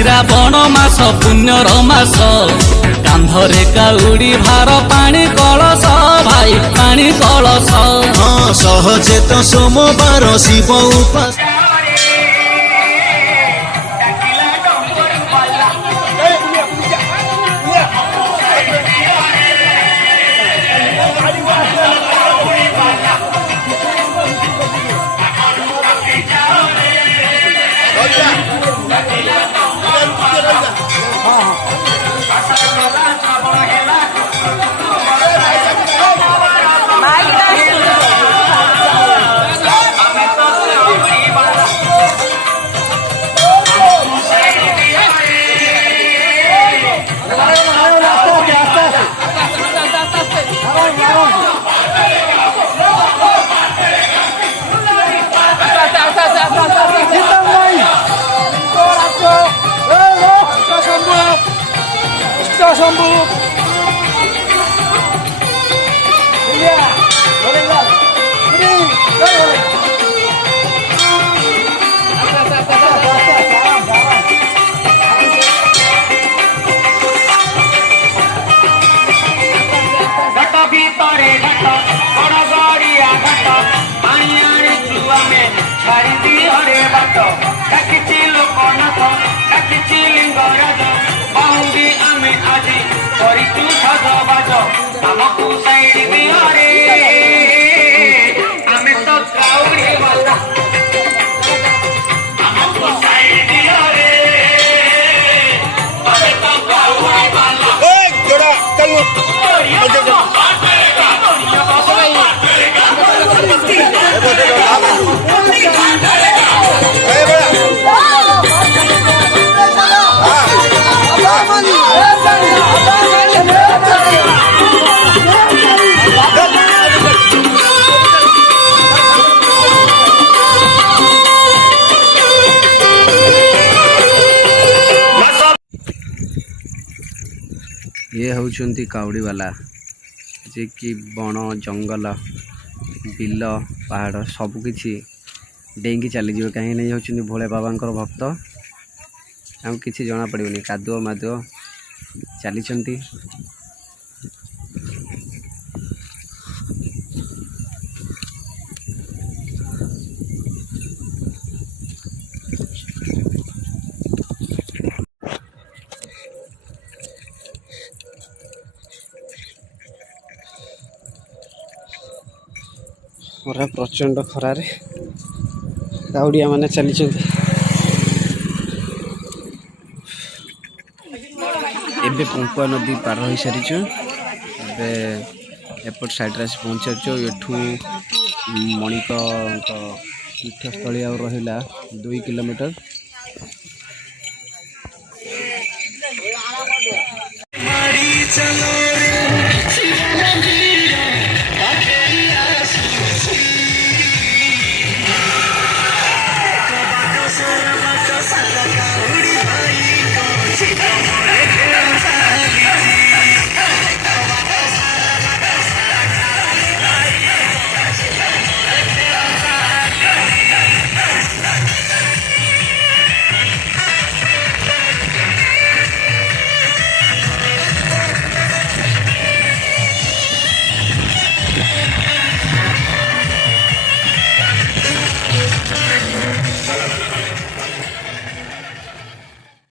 श्रावण मास पुण्यर मास Kandhare cowardly भार पानी कलश भाई पानी कलश हाँ सहजे तो सोमवार शिव उपास ये होउछंती काउडी वाला जे कि बण जंगल बिल पहाड़ सबकि डेंगी चलीज कहीं नहीं होउछंती भोले बाबा भक्त आम किसी जना पड़ोनी कादुओ मादुओ चली पूरा प्रचंड खरार काउड़िया माने चली एबे पंकुआ नदी पार हो सारी एपट साइड पहुँचु एठू मणिक तीर्थस्थली रहा 2 किलोमीटर चलो